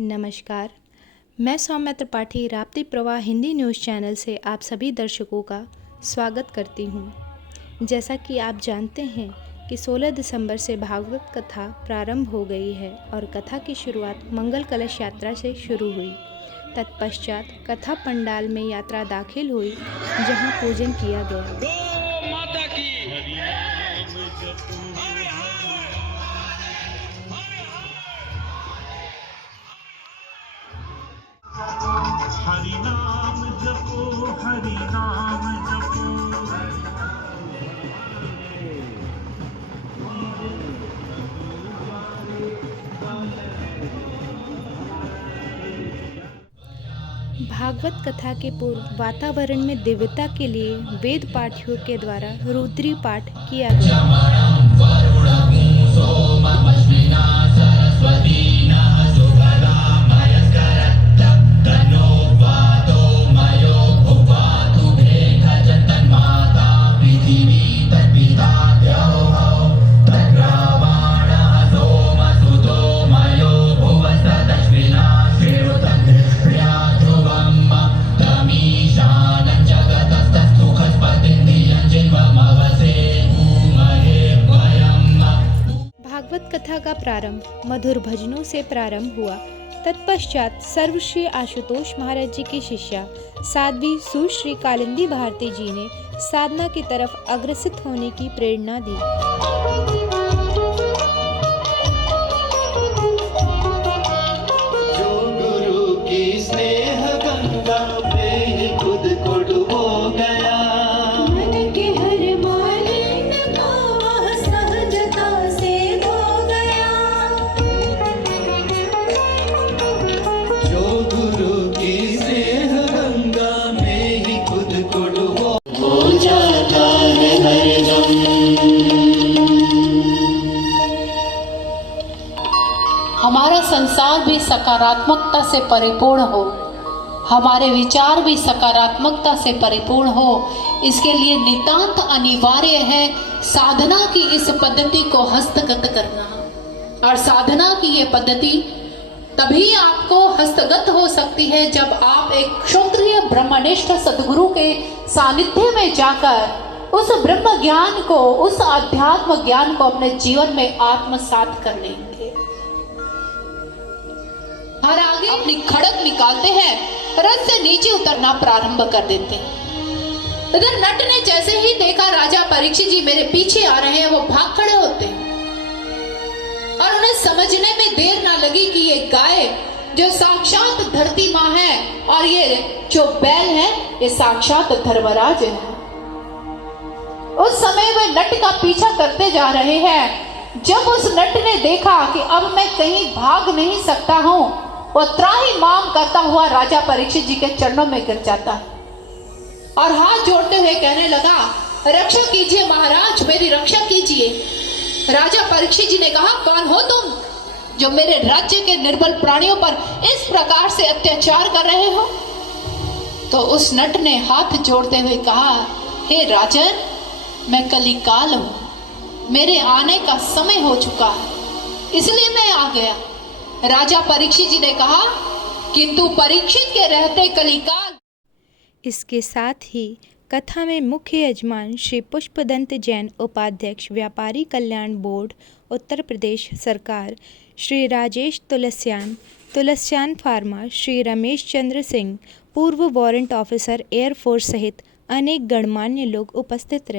नमस्कार, मैं सौम्या त्रिपाठी राप्ती प्रवाह हिंदी न्यूज़ चैनल से आप सभी दर्शकों का स्वागत करती हूं। जैसा कि आप जानते हैं कि 16 दिसंबर से भागवत कथा प्रारंभ हो गई है और कथा की शुरुआत मंगल कलश यात्रा से शुरू हुई। तत्पश्चात कथा पंडाल में यात्रा दाखिल हुई, जहां पूजन किया गया। हरि नाम जपो, हरि नाम जपो। भागवत कथा के पूर्व वातावरण में दिव्यता के लिए वेद पाठियों के द्वारा रुद्री पाठ किया गया। भागवत कथा का प्रारंभ मधुर भजनों से प्रारंभ हुआ। तत्पश्चात सर्वश्री आशुतोष महाराज जी की शिष्या साध्वी सुश्री कालिंदी भारती जी ने साधना की तरफ अग्रसित होने की प्रेरणा दी। जो गुरु की स्नेह गंगा पे खुद को डुबो गया, मन के हर मालिन का वह सहजता से धो गया। जो गुरु की स्नेह गंगा में ही खुद को डुबो हो जाता है हरदम। हमारा संसार भी सकारात्मकता से परिपूर्ण हो, हमारे विचार भी सकारात्मकता से परिपूर्ण हो, इसके लिए नितांत अनिवार्य है साधना की इस पद्धति को हस्तगत करना। और साधना की ये पद्धति तभी आपको हस्तगत हो सकती है जब आप एक क्षत्रिय ब्रह्मनिष्ठ सद्गुरु के सानिध्य में जाकर उस ब्रह्म ज्ञान को, उस अध्यात्म ज्ञान को अपने जीवन में आत्मसात कर लेंगे। और आगे अपनी खड़क निकालते हैं, रथ से नीचे उतरना प्रारंभ कर देते हैं। इधर नट ने जैसे ही देखा राजा परीक्षित जी मेरे पीछे आ रहे हैं, वो भाग खड़े होते हैं और उन्हें समझने में देर ना लगी कि ये गाय जो साक्षात धरती माँ है और ये जो बैल है ये साक्षात धर्मराज है। उस समय वे नट का पीछा करते जा रहे हैं। जब उस नट ने देखा कि अब मैं कहीं भाग नहीं सकता हूं, वो त्राहि माम करता हुआ राजा परीक्षित जी के चरणों में गिर जाता है और हाथ जोड़ते हुए कहने लगा, रक्षा कीजिए महाराज, मेरी रक्षा कीजिए। राजा परीक्षित जी ने कहा, कौन हो तुम जो मेरे राज्य के निर्बल प्राणियों पर इस प्रकार से अत्याचार कर रहे हो? तो उस नट ने हाथ जोड़ते हुए कहा, हे राजन, मैं कलिकाल हूं, मेरे आने का समय हो चुका है, इसलिए मैं आ गया। राजा परीक्षित जी ने कहा, किंतु परीक्षित के रहते कलिकाल। इसके साथ ही कथा में मुख्य यजमान श्री पुष्पदंत जैन, उपाध्यक्ष व्यापारी कल्याण बोर्ड उत्तर प्रदेश सरकार, श्री राजेश तुलस्यान फार्मा, श्री रमेश चंद्र सिंह, पूर्व वारंट ऑफिसर एयरफोर्स सहित अनेक गणमान्य लोग उपस्थित रहे।